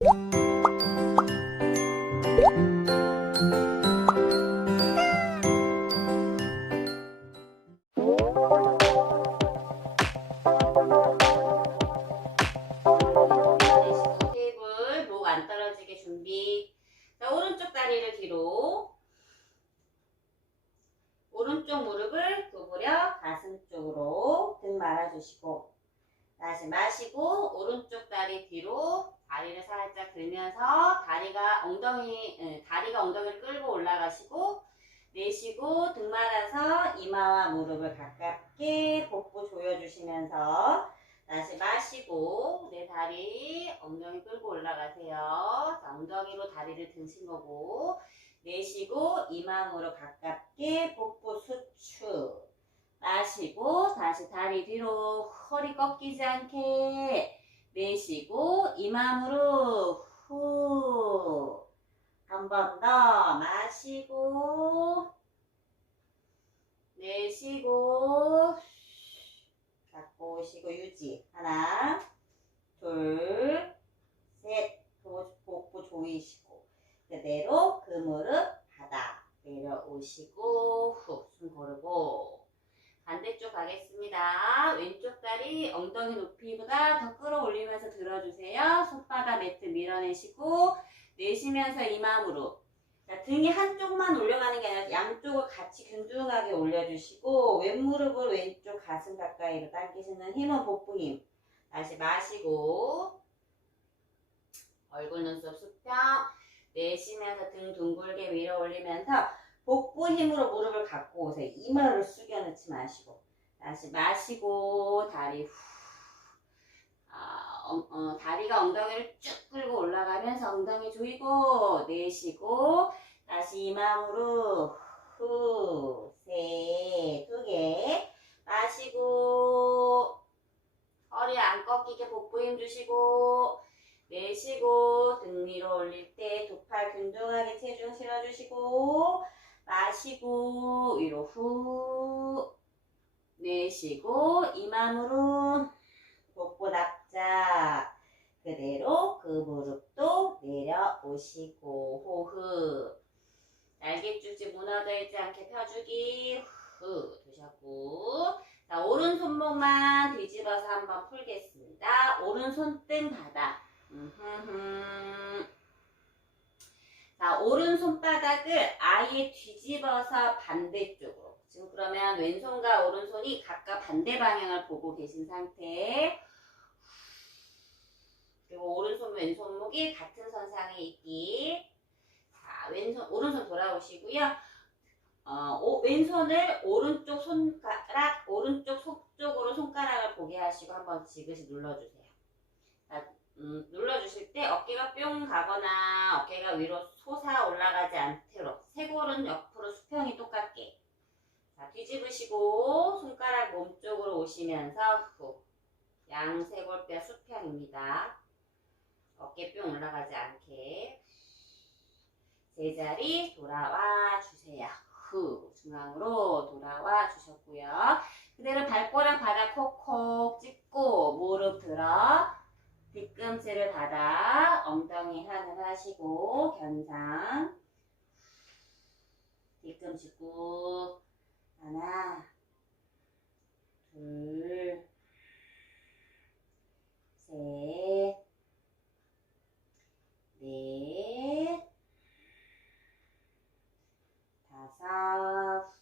테 조여주시면서 다시 마시고 내 다리 엉덩이 끌고 올라가세요. 자, 엉덩이로 다리를 드신 거고 내쉬고 이마 무릎 가깝게 복부 수축 마시고 다시 다리 뒤로 허리 꺾이지 않게 내쉬고 이마 무릎 후한 번 더 마시고 내쉬고 오시고 유지. 하나 둘셋. 복부 조이시고. 그대로 그 무릎 바닥 내려오시고 후 숨 고르고. 반대쪽 가겠습니다. 왼쪽 다리 엉덩이 높이보다 더 끌어올리면서 들어주세요. 손바닥 매트 밀어내시고 내쉬면서 이마 무릎 자, 등이 한쪽만 올려가는 게 아니라 양쪽을 같이 균등하게 올려주시고 왼무릎을 왼쪽 가슴 가까이로 당기시는 힘은 복부 힘. 다시 마시고 얼굴 눈썹 수평 내쉬면서 등 둥글게 위로 올리면서 복부 힘으로 무릎을 갖고 오세요. 이마를 숙여넣지 마시고 다시 마시고 다리 후 아, 엉- 어, 다리가 엉덩이를 쭉 끌고 올라가면서 엉덩이 조이고 내쉬고 다시 이마 무릎 후셋두개 마시고 허리 안 꺾이게 복부 힘 주시고 내쉬고 등 위로 올릴 때 두 팔 균등하게 체중 실어주시고 마시고 위로 후 내쉬고 무릎 복부 납 작 그대로 그 무릎도 내려오시고 호흡. 날개죽지 무너져 있지 않게 펴주기. 후 두셨고. 자 오른손목만 뒤집어서 한번 풀겠습니다. 오른손 등 바닥. 자 오른손바닥을 아예 뒤집어서 반대쪽으로. 지금 그러면 왼손과 오른손이 각각 반대 방향을 보고 계신 상태 그리고 오른손 왼손목이 같은 선상에 있기. 자 왼손 오른손 돌아오시고요. 어, 오- 왼손을 오른쪽 손가락 오른쪽 속 쪽으로 손가락을 보게 하시고 한번 지그시 눌러주세요. 자, 음, 눌러주실 때 어깨가 뿅 가거나 어깨가 위로 솟아 올라가지 않도록 쇄골은 옆으로 수평이 똑같게. 자 뒤집으시고 손가락 몸쪽으로 오시면서 후. 양쇄골뼈 수평입니다 어깨 뿅 올라가지 않게. 제자리 돌아와 주세요. 후. 중앙으로 돌아와 주셨고요. 그대로 발꼬락 바닥 콕콕 찍고 무릎 들어 뒤꿈치를 받아 엉덩이 하늘 하시고 견상. 뒤꿈치 꾹. 하나 둘셋 넷 다섯.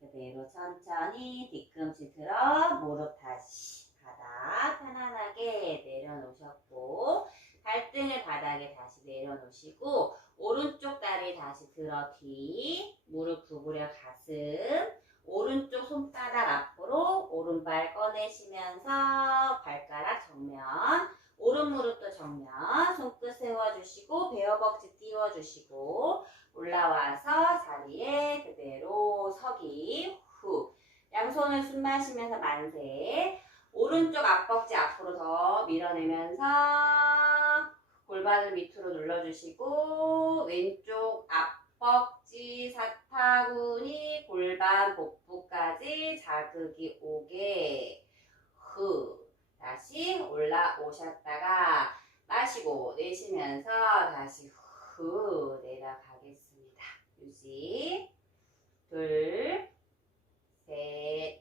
그대로 천천히 뒤꿈치 들어 무릎 다시 바닥 편안하게 내려놓으셨고 발등을 바닥에 다시 내려놓으시고 오른쪽 다리 다시 들어 뒤 무릎 구부려 가슴 오른쪽 손바닥 앞으로 오른발 꺼내시면서 발가락 정면 오른 무릎도 정면 손끝 세워주시고 베어벅지 띄워주시고 올라와서 자리에 그대로 서기 후 양손을 숨 마시면서 만세 오른쪽 앞벅지 앞으로 더 밀어내면서 골반을 밑으로 눌러주시고 왼쪽 앞벅 지 사타구니 골반 복부까지 자극이 오게 후 다시 올라오셨다가 마시고 내쉬면서 다시 후 내려가겠습니다. 유지. 둘, 셋,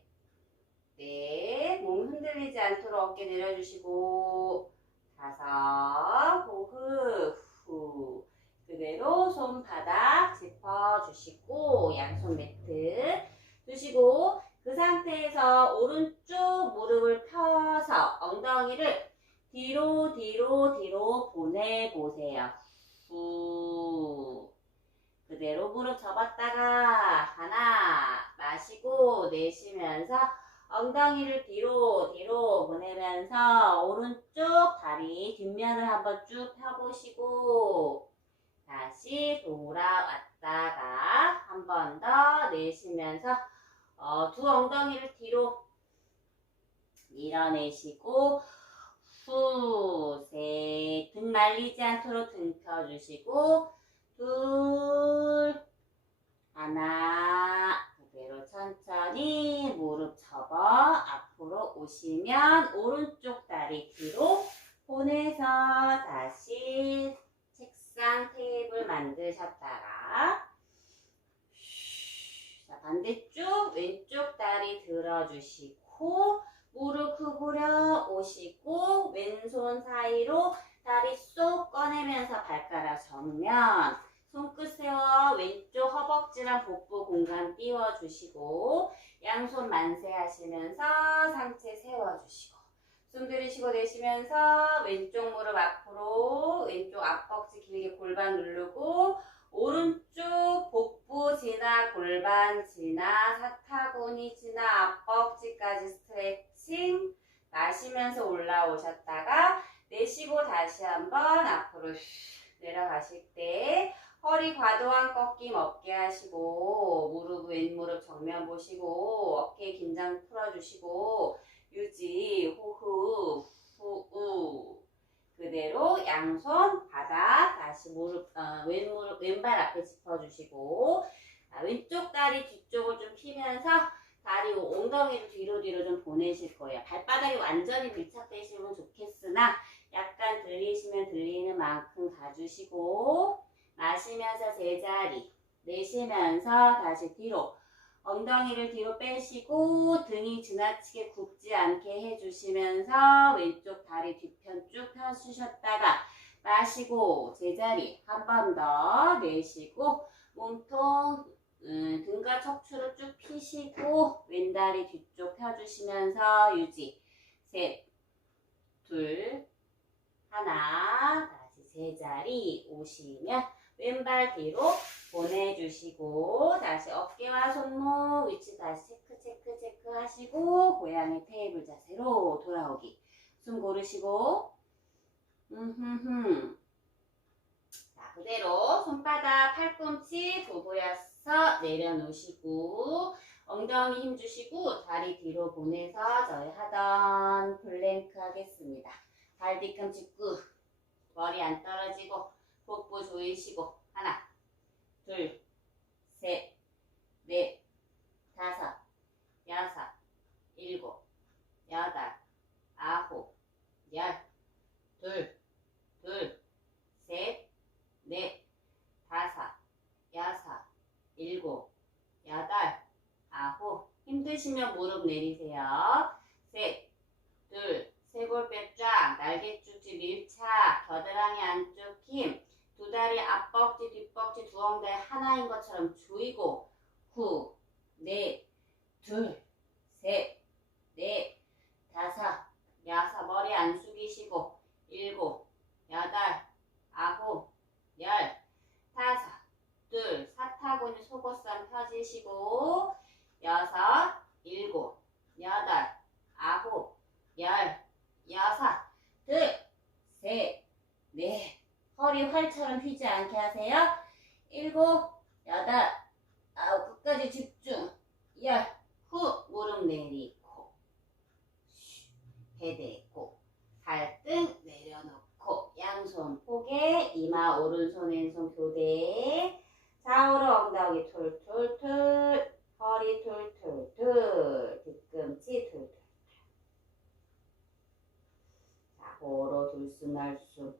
넷. 몸 흔들리지 않도록 어깨 내려주시고 다섯. 호흡. 후. 그대로 손바닥 짚어주시고 양손 매트 두시고 그 상태에서 오른쪽 무릎을 펴서 엉덩이를 뒤로 뒤로 뒤로 보내보세요. 후. 그대로 무릎 접었다가 하나 마시고 내쉬면서 엉덩이를 뒤로 뒤로 보내면서 오른쪽 다리 뒷면을 한번 쭉 펴보시고 다시 돌아왔다가 한 번 더 내쉬면서 어, 두 엉덩이를 뒤로 밀어내시고 후, 셋, 등 말리지 않도록 등 펴주시고 둘, 하나, 그대로 천천히 무릎 접어 앞으로 오시면 오른쪽 다리 뒤로 보내서 다시 책상 테이블 만드셨다가 자, 반대쪽 왼쪽 다리 들어주시고 무릎 구부려 오시고 왼손 사이로 다리 쏙 꺼내면서 발가락 정면 손끝 세워 왼쪽 허벅지랑 복부 공간 띄워주시고 양손 만세 하시면서 상체 세워주시고 숨 들이쉬고 내쉬면서 왼쪽 무릎 앞으로 왼쪽 앞벅지 길게 골반 누르고 오른쪽 복부 지나 골반 지나 사타구니 지나 앞벅지까지 스트레칭 마시면서 올라오셨다가 내쉬고 다시 한번 앞으로 내려가실 때 허리 과도한 꺾임 없게 하시고 무릎 왼무릎 정면 보시고 어깨 긴장 풀어주시고 유지 호흡 후우 그대로 양손 바닥 다시 무릎 어, 왼무릎 왼발 앞에 짚어주시고 자, 왼쪽 다리 뒤쪽을 좀 피면서 다리 엉덩이를 뒤로 뒤로 좀 보내실 거예요. 발바닥이 완전히 밀착되시면 좋겠으나 약간 들리시면 들리는 만큼 가주시고 마시면서 제자리 내쉬면서 다시 뒤로 엉덩이를 뒤로 빼시고 등이 지나치게 굽지 않게 해주시면서 왼쪽 다리 뒤편 쭉 펴주셨다가 마시고 제자리 한 번 더 내쉬고 몸통 음, 등과 척추를 쭉 피시고 왼다리 뒤쪽 펴주시면서 유지. 셋, 둘, 하나 제자리 오시면 왼발 뒤로 보내주시고 다시 어깨와 손목 위치 다시 체크 체크 체크 하시고 고양이 테이블 자세로 돌아오기. 숨 고르시고 음흠흠. 자 그대로 손바닥 팔꿈치 도보여서 내려놓으시고 엉덩이 힘 주시고 다리 뒤로 보내서 저희 하던 플랭크 하겠습니다. 발 뒤꿈치 꾹 머리 안 떨어지고 복부 조이시고 하나 둘, 셋, 넷, 다섯, 여섯, 일곱, 여덟, 아홉, 열, 둘, 둘, 셋, 넷, 다섯, 여섯, 일곱, 여덟, 아홉. 힘드시면 무릎 내리세요. 셋, 둘, 쇄골뼈 쫙, 날개쭉지 밀착, 겨드랑이 안쪽 힘, 두 다리 앞벅지, 뒷벅지, 두 엉덩이 하나인 것처럼 조이고 후, 넷, 둘, 셋, 넷, 다섯, 여섯, 머리 안 숙이시고 일곱, 여덟, 아홉, 열, 다섯, 둘, 사타구니 속옷선 펴지시고 여섯, 일곱, 여덟, 아홉, 열, 여섯, 둘, 셋, 넷, 허리 활처럼 휘지 않게 하세요. 일곱, 여덟, 아홉, 끝까지 집중. 열, 후, 무릎 내리고, 배 대고, 발등 내려놓고, 양손 포개, 이마 오른손 왼손 교대, 좌우로 엉덩이 툴툴툴, 허리 툴툴툴, 뒤꿈치 툴툴. 걸어 둘숨 날숨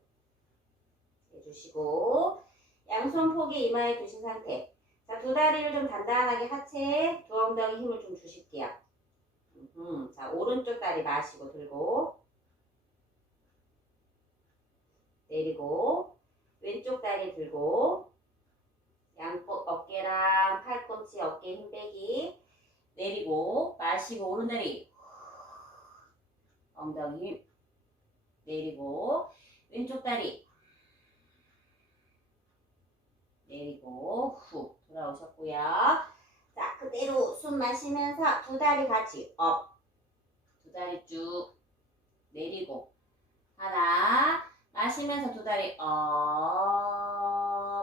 해주시고 양손 포기 이마에 두신 상태. 자 두 다리를 좀 단단하게 하체에 두 엉덩이 힘을 좀 주실게요. 음, 자 오른쪽 다리 마시고 들고 내리고 왼쪽 다리 들고 양쪽 어깨랑 팔꿈치 어깨 힘 빼기 내리고 마시고 오른 다리. 엉덩이 힘 내리고 왼쪽 다리. 내리고 후. 돌아오셨고요. 자 그대로 숨 마시면서 두 다리 같이 업, 두 다리 쭉 내리고 하나 마시면서 두 다리 업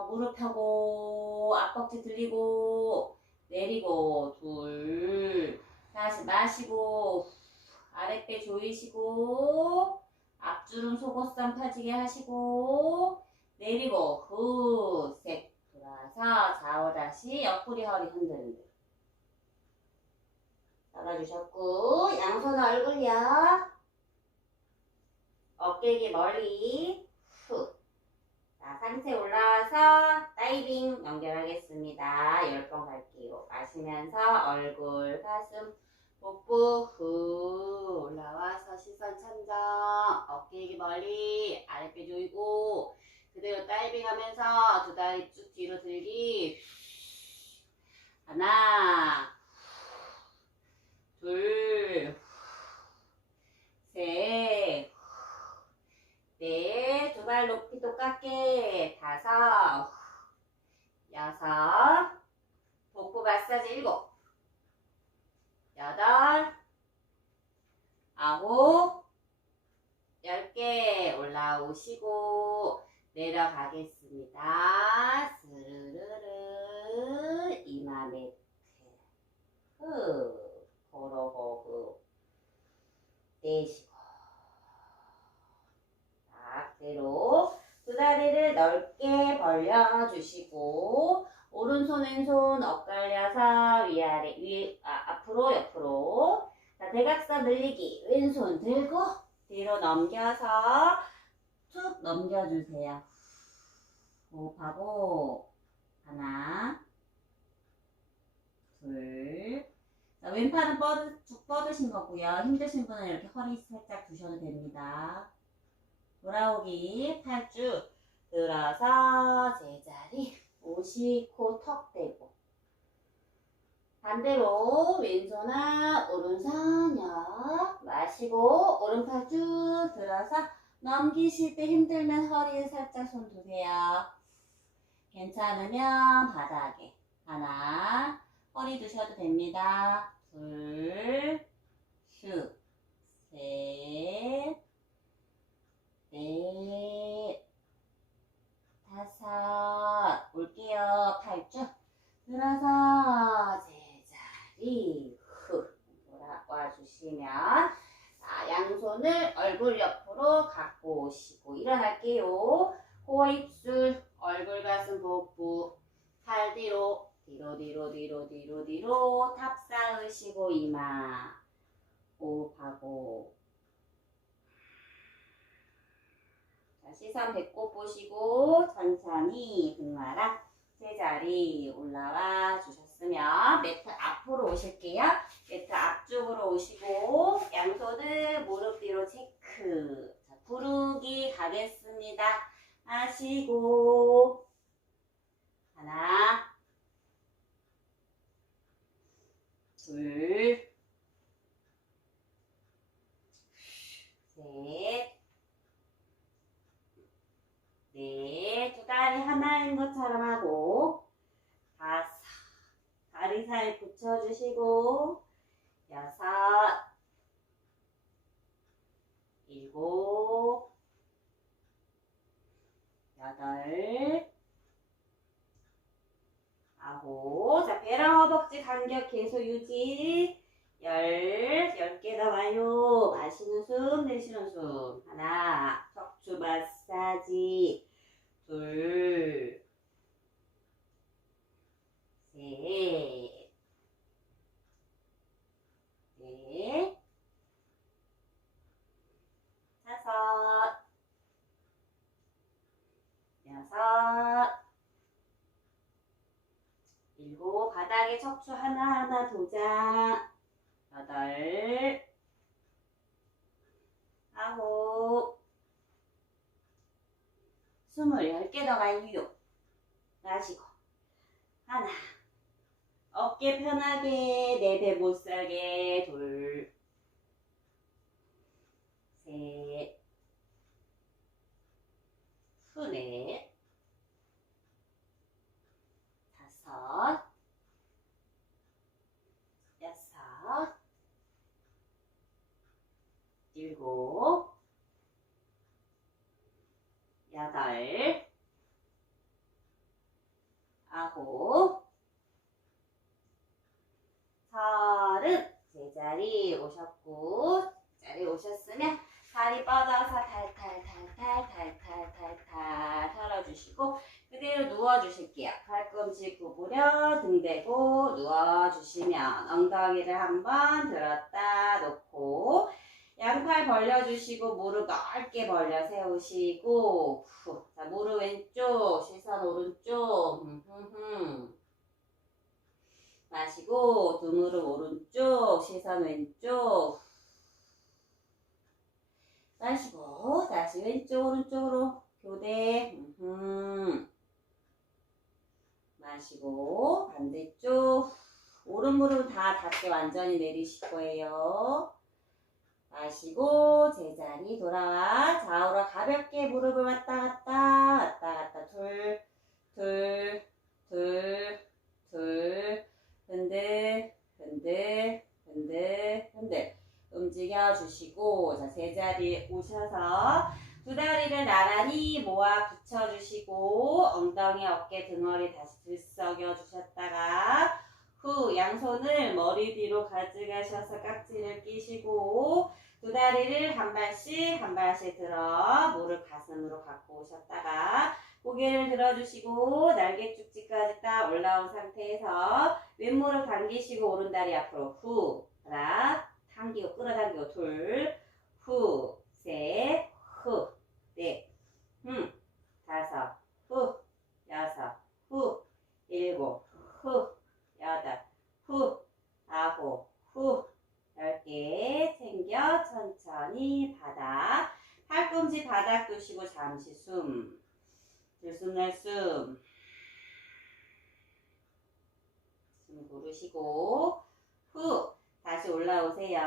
무릎 펴고 앞벅지 들리고 내리고 둘. 다시 마시고 아랫배 조이시고 앞주름 속옷선 펴지게 하시고 내리고 후셋. 돌아서 좌우 다시 옆구리 허리 흔들흔들 잡아주셨고 양손 얼굴요. 어깨기 멀리 후. 자, 상체 올라와서 다이빙 연결하겠습니다. 10번 갈게요. 마시면서 얼굴, 가슴, 복부 후 올라와서 시선 천정. 어깨기 멀리 아랫배 조이고 그대로 다이빙 하면서 두 다리 쭉 뒤로 들기. 하나. 둘셋넷두 발 높이 똑같게. 다섯. 여섯. 복부 마사지 일곱 여덟, 아홉, 열 개 올라오시고 내려가겠습니다. 스르르르 이마 매트 후 걸어보고 내쉬고. 자 그대로 두 다리를 넓게 벌려주시고 오른손 왼손 엇갈려서 위아래 위 아, 앞으로 옆으로. 자 대각선 늘리기. 왼손 들고 뒤로 넘겨서 툭 넘겨주세요. 호흡하고 하나 둘. 자, 왼팔은 뻗, 쭉 뻗으신 거고요. 힘드신 분은 이렇게 허리 살짝 두셔도 됩니다. 돌아오기. 팔 쭉 들어서 제자리 오시고 턱 대고. 반대로 왼손 앞 오른손 옆 마시고 오른팔 쭉 들어서 넘기실 때 힘들면 허리에 살짝 손 두세요. 괜찮으면 바닥에 하나 허리 두셔도 됩니다. 둘 슉, 셋, 넷, 다섯 올게요. 팔쭉 들어서 제자리 후 돌아와 주시면 자, 양손을 얼굴 옆으로 갖고 오시고 일어날게요. 코 입술 얼굴 가슴 복부 팔 뒤로 뒤로 뒤로 뒤로 뒤로 뒤로 탑 쌓으시고 이마 호흡하고 시선 배꼽 보시고 천천히 등하락 제자리 올라와 주셨으면 매트 앞으로 오실게요. 매트 앞쪽으로 오시고 양손을 무릎 뒤로 체크. 자, 구르기 가겠습니다. 하시고 하나 둘 셋, 넷, 두 다리 하나인 것처럼 하고, 다섯, 다리 사이 붙여주시고, 여섯, 일곱, 여덟, 아홉, 자, 배랑 허벅지 간격 계속 유지, 열, 열 개 더 와요. 마시는 숨, 내쉬는 숨. 하나, 척추 마사지. 둘, 셋, 넷, 다섯, 바닥에 척추 하나하나 도장. 여덟. 아홉. 스물, 열 개 더 가요. 마시고. 하나. 어깨 편하게, 내 배 못 살게. 둘. 셋. 후 넷. 다섯. 여섯. 일곱. 여덟. 아홉. 서른. 제자리 오셨고, 제자리 오셨으면 다리 뻗어서 탈탈탈탈탈탈탈탈 털어주시고 그대로 누워주실게요. 팔꿈치 구부려 등 대고 누워주시면 엉덩이를 한번 들었다 놓고 양팔 벌려주시고 무릎 넓게 벌려 세우시고 후. 자 무릎 왼쪽 시선 오른쪽 흠흠흠. 마시고 두 무릎 오른쪽 시선 왼쪽 마시고 다시 왼쪽 오른쪽으로 교대 음. 마시고 반대쪽 오른 무릎 다 닿게 완전히 내리실 거예요. 마시고 제자리 돌아와 좌우로 가볍게 무릎을 왔다 갔다 왔다 갔다. 둘 둘 둘 둘. 흔들 흔들 흔들 흔들. 움직여 주시고 자 제자리에 오셔서 두 다리를 나란히 모아 붙여 주시고 엉덩이 어깨 등허리 다시 들썩여 주셨다가 후 양손을 머리 뒤로 가져가셔서 깍지를 끼시고 두 다리를 한 발씩 한 발씩 들어 무릎 가슴으로 갖고 오셨다가 고개를 들어주시고 날개 쭉지까지 딱 올라온 상태에서 왼무릎 당기시고 오른 다리 앞으로 후 하나 당기고 끌어당기고 둘, 후, 셋, 후, 넷, 음, 다섯, 후, 여섯, 후, 일곱, 후, 여덟, 후, 아홉, 후, 열개 챙겨 천천히 바닥, 팔꿈치 바닥 두시고 잠시 숨, 들숨 날숨, 숨 고르시고, 후, 다시 올라오세요.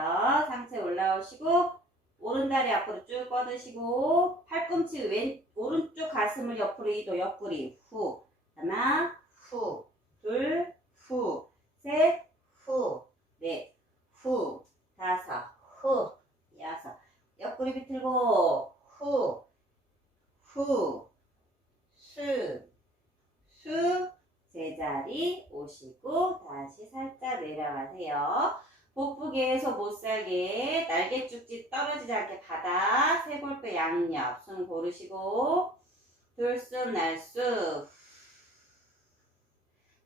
상체 올라오시고 오른다리 앞으로 쭉 뻗으시고 팔꿈치 왼 오른쪽 가슴을 옆으로 이도 옆구리. 후. 하나 후둘후셋후넷 후 다섯 후 여섯 옆구리 비틀고 후 후 수 수 제자리 오시고 다시 살짝 내려가세요. 복부계에서 못살게 날개쭉지 떨어지지 않게 바닥 세골뼈 양옆 숨 고르시고 둘숨 날숨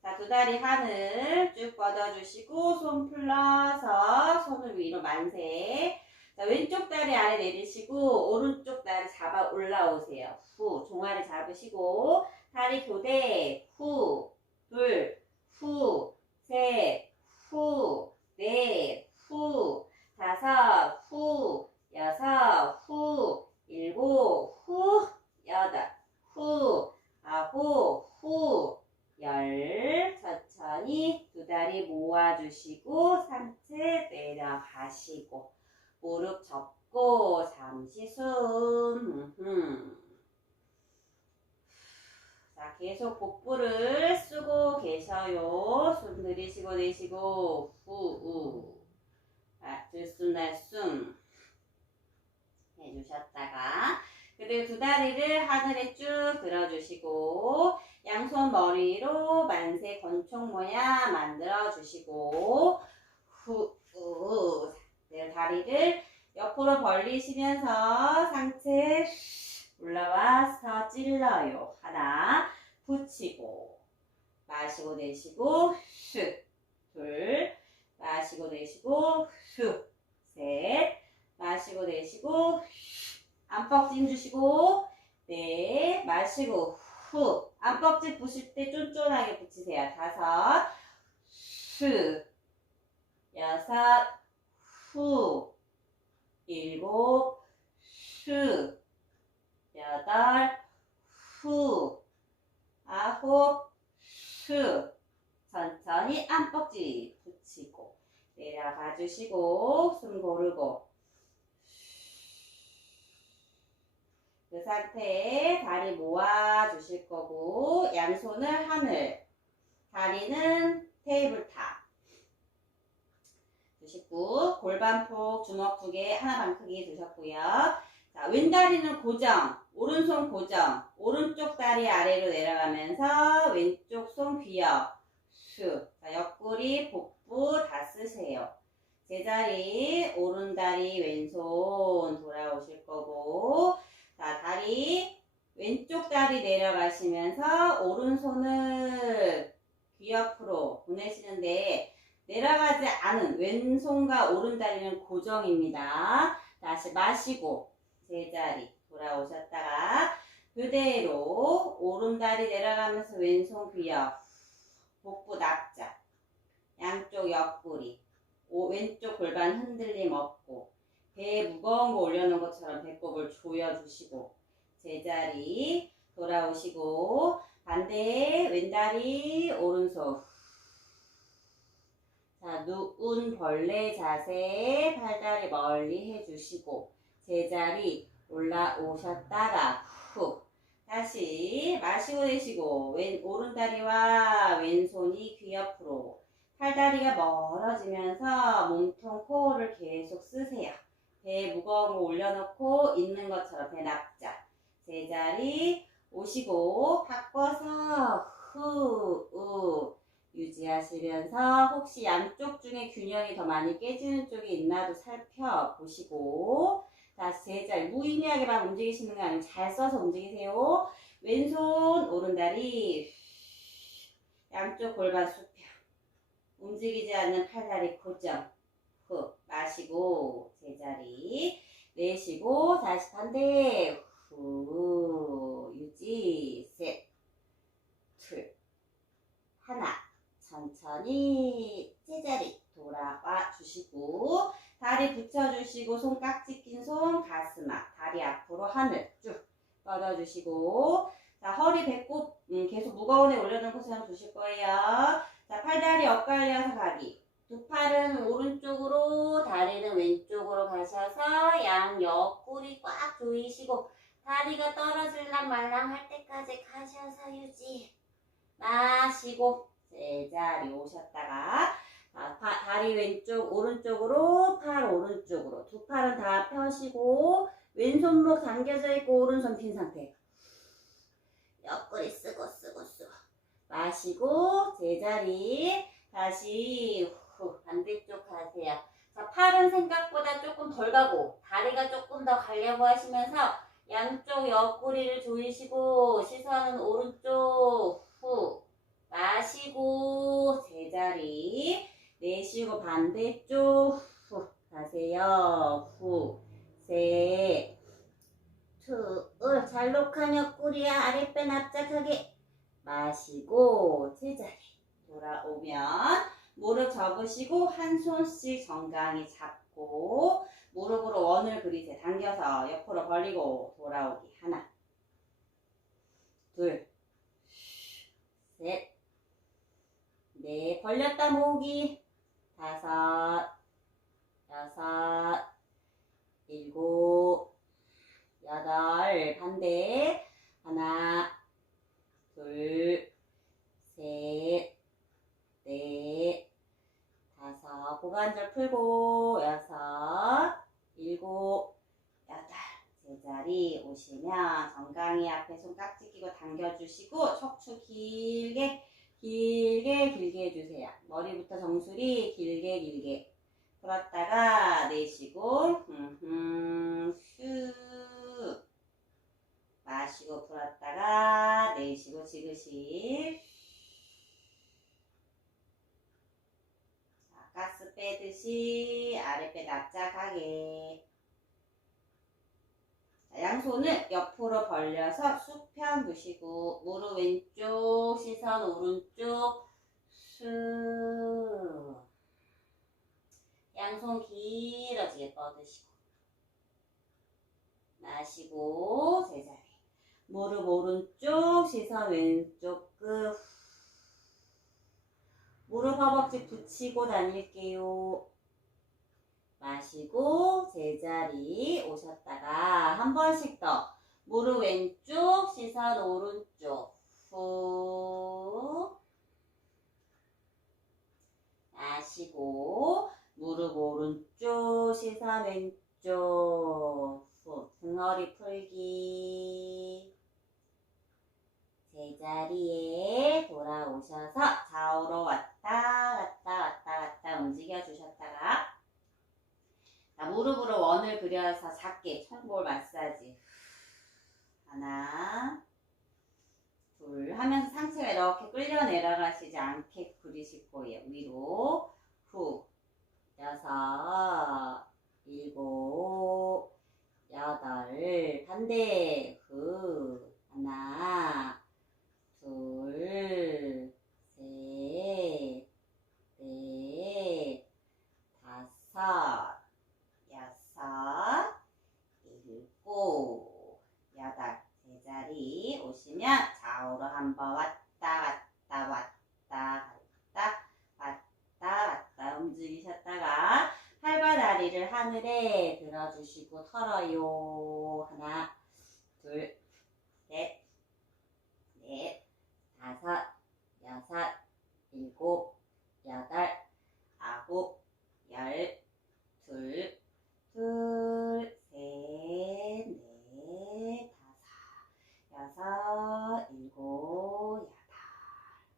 자, 두 다리 하늘 쭉 뻗어주시고 손 풀러서 손을 위로 만세 자, 왼쪽 다리 아래 내리시고 오른쪽 다리 잡아 올라오세요. 후 종아리 잡으시고 다리 교대 후 둘, 후, 셋, 후, 넷, 후, 다섯, 후, 여섯, 후, 일곱, 후, 여덟, 후, 아홉, 후, 열. 천천히 두 다리 모아주시고 상체 내려가시고 무릎 접고 잠시 숨. 자, 계속 복부를 쓰고 계셔요. 숨 들이쉬고 내쉬고 후우. 아, 들숨 날숨 해주셨다가 그리고 두 다리를 하늘에 쭉 들어주시고 양손 머리로 만세 권총 모양 만들어 주시고 후우 네, 다리를 옆으로 벌리시면서 상체 올라와서 찔러요. 하나 붙이고 마시고 내쉬고 슉둘 마시고 내쉬고 슉셋 마시고 내쉬고 안뻑 힘주시고 네 마시고 후 안뻑지 부실 때 쫀쫀하게 붙이세요. 다섯 스, 여섯, 후, 일곱, 수, 여덟, 후, 아홉, 수. 천천히 안뻑지 붙이고 내려가 주시고 숨 고르고 그 상태에 다리 모아 주실 거고 양손을 하늘 다리는 테이블 탑 두시고 골반폭 주먹 두 개 하나 반 크기 두셨고요 자 왼다리는 고정 오른손 고정 오른쪽 다리 아래로 내려가면서 왼쪽 손 귀엽 수. 자, 옆구리, 복부 다 쓰세요. 제자리, 오른다리, 왼손 돌아오실 거고, 자, 다리, 왼쪽 다리 내려가시면서 오른손을 귀 옆으로 보내시는데, 내려가지 않은 왼손과 오른다리는 고정입니다. 다시 마시고, 제자리 돌아오셨다가, 그대로 오른다리 내려가면서 왼손 귀 옆, 복부 납작, 양쪽 옆구리, 오, 왼쪽 골반 흔들림 없고, 배에 무거운 거 올려놓은 것처럼 배꼽을 조여주시고, 제자리 돌아오시고, 반대 왼다리 오른손. 자, 누운 벌레 자세, 팔다리 멀리 해주시고, 제자리 올라오셨다가 후. 다시 마시고 내쉬고 왼 오른다리와 왼손이 귀 옆으로 팔다리가 멀어지면서 몸통 코어를 계속 쓰세요. 배에 무거운 거 올려놓고 있는 것처럼 배 납작 제자리 오시고 바꿔서 후 우 유지하시면서 혹시 양쪽 중에 균형이 더 많이 깨지는 쪽이 있나도 살펴보시고. 다시 제자리 무의미하게만 움직이시는 거 아니고 잘 써서 움직이세요. 왼손 오른다리. 양쪽 골반 수평 움직이지 않는 팔다리 고정 후 마시고 제자리 내쉬고 다시 반대. 후 유지. 셋둘. 하나. 천천히 제자리 돌아와 주시고 다리 붙여주시고 손 깍지 낀 손 가슴 앞 다리 앞으로 하늘 쭉 뻗어주시고. 자 허리 배꼽 음, 계속 무거운 애 올려놓고 손 두실 거예요. 자 팔다리 엇갈려서 가기 두 팔은 오른쪽으로 다리는 왼쪽으로 가셔서 양 옆구리 꽉 조이시고 다리가 떨어질랑 말랑 할 때까지 가셔서 유지 마시고 제자리 오셨다가 자, 파- 다리 왼쪽 오른쪽으로 팔 오른쪽으로. 두 팔은 다 펴시고 왼손목 당겨져 있고 오른손 핀 상태. 옆구리 쓰고 쓰고 쓰고 마시고 제자리 다시 후 반대쪽 가세요 자 팔은 생각보다 조금 덜 가고 다리가 조금 더 가려고 하시면서 양쪽 옆구리를 조이시고 시선은 오른쪽 후 마시고 제자리 내쉬고 반대쪽 후 가세요. 후, 셋, 둘, 잘록한 옆구리야 아랫배 납작하게 마시고 제자리 돌아오면 무릎 접으시고 한 손씩 정강이 잡고 무릎으로 원을 그리세요. 당겨서 옆으로 벌리고 돌아오기. 하나, 둘, 셋, 넷. 벌렸다 모으기. 다섯, 일곱, 여덟, 반대. 하나, 둘, 셋, 넷, 다섯. 고관절 풀고, 여섯, 일곱, 여덟. 제자리 오시면 정강이 앞에 손 깍지 끼고 당겨주시고, 척추 길게, 길게, 길게 해주세요. 머리부터 정수리 길게, 길게. 풀었다가 내쉬고 흠흠 슈 마시고 풀었다가 내쉬고 지그시 자, 가스 빼듯이 아랫배 납작하게 자, 양손을 옆으로 벌려서 수평 두시고 무릎 왼쪽 시선 오른쪽 수. 양손 길어지게 뻗으시고. 마시고, 제자리. 무릎 오른쪽, 시선 왼쪽 끝. 무릎 허벅지 붙이고 다닐게요. 마시고, 제자리 오셨다가, 한 번씩 더. 무릎 왼쪽, 시선 오른쪽. 후. 마시고, 무릎 오른쪽, 시선 왼쪽. 후. 등허리 풀기. 제자리에 돌아오셔서 좌우로 왔다 갔다 움직여 주셨다가 자, 무릎으로 원을 그려서 작게 천골 마사지. 하나 둘 하면서 상체가 이렇게 끌려 내려가시지 않게 그리실 거예요. 위로. 후. 여섯 일곱 여덟. 반대. 후. 하나 둘, 셋, 넷, 다섯, 여섯, 일곱, 여덟. 제자리 오시면 좌우로 한번 왔다 갔다 왔다 갔다 왔다 갔다 움직이셨다가 팔과 다리를 하늘에 들어주시고 털어요. 하나, 둘, 셋, 넷, 다섯, 여섯, 일곱, 여덟, 아홉, 열, 둘, 둘, 셋, 넷, 다섯, 여섯, 일곱,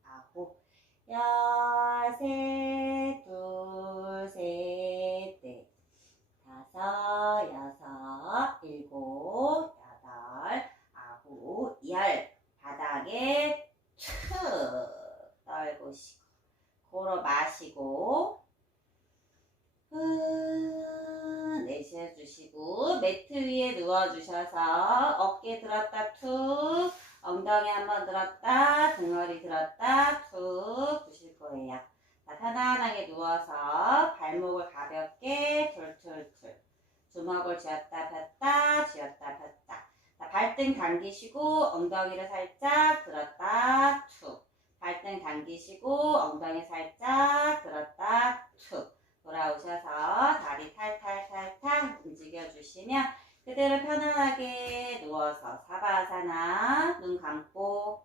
여덟, 아홉, 열, 셋, 둘, 셋, 넷, 다섯, 여섯, 일곱, 여덟, 아홉, 열. 바닥에 툭 떨구시고 걸어 마시고 후, 내쉬어 주시고 매트 위에 누워 주셔서 어깨 들었다 툭 엉덩이 한번 들었다 등허리 들었다 툭 주실 거예요 자, 편안하게 누워서 발목을 가볍게 툴툴툴 주먹을 쥐었다 폈다 쥐었다 폈다 자, 발등 당기시고 엉덩이를 살짝 들었다 툭. 발등 당기시고 엉덩이 살짝 들었다 툭. 돌아오셔서 다리 탈탈탈탈 움직여주시면 그대로 편안하게 누워서 사바사나 눈 감고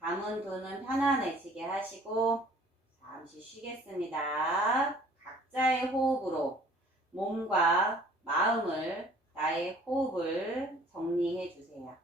감은 두는 편안해지게 하시고 잠시 쉬겠습니다. 각자의 호흡으로 몸과 마음을 나의 호흡을 정리해 주세요.